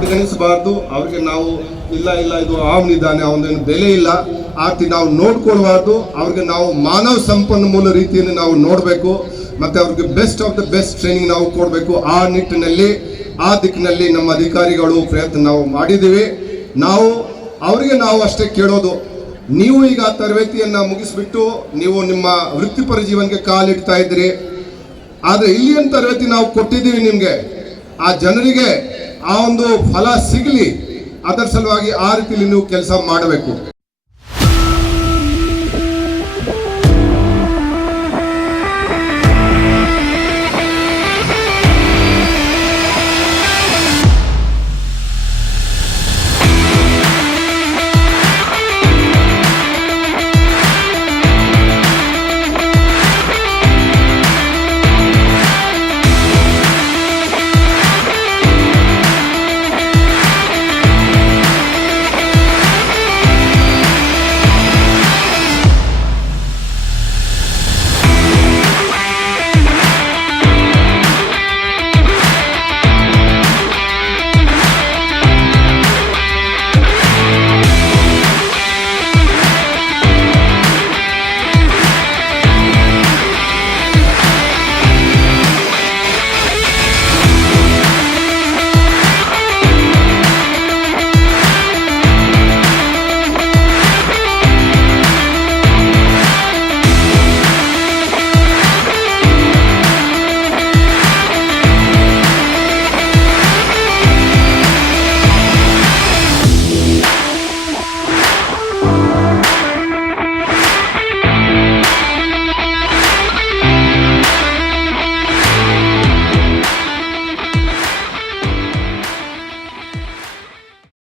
ಕಡೆಗಣಿಸಬಾರ್ದು. ಅವ್ರಿಗೆ ನಾವು ಇಲ್ಲ ಇದು ಅವನಿದ್ದಾನೆ, ಅವನೇನು ಬೆಲೆ ಇಲ್ಲ ಆ ರೀತಿ ನಾವು ನೋಡ್ಕೊಳ್ಬಾರ್ದು. ಅವ್ರಿಗೆ ನಾವು ಮಾನವ ಸಂಪನ್ಮೂಲ ರೀತಿಯಲ್ಲಿ ನಾವು ನೋಡಬೇಕು, ಮತ್ತು ಅವ್ರಿಗೆ best of the best training ನಾವು ಕೊಡಬೇಕು. ಆ ನಿಟ್ಟಿನಲ್ಲಿ ಆ ದಿಕ್ಕಿನಲ್ಲಿ ನಮ್ಮ ಅಧಿಕಾರಿಗಳು ಪ್ರಯತ್ನ ನಾವು ಮಾಡಿದ್ದೀವಿ. ಅವರಿಗೆ ನಾವು ಅಷ್ಟೇ ಕೇಳೋದು, ನೀವು ಈಗ ತರಬೇತಿಯನ್ನು ಮುಗಿಸ್ಬಿಟ್ಟು ನೀವು ನಿಮ್ಮ ವೃತ್ತಿಪರ ಜೀವನಕ್ಕೆ ಕಾಲಿಡ್ತಾ ಇದ್ದೀರಿ. ಆದರೆ ಇಲ್ಲಿನ ತರಬೇತಿ ನಾವು ಕೊಟ್ಟಿದ್ದೀವಿ ನಿಮಗೆ, ಆ ಜನರಿಗೆ ಆ ಒಂದು ಫಲ ಸಿಗಲಿ, ಅದರ ಸಲುವಾಗಿ ಆ ರೀತಿಯಲ್ಲಿ ನೀವು ಕೆಲಸ ಮಾಡಬೇಕು.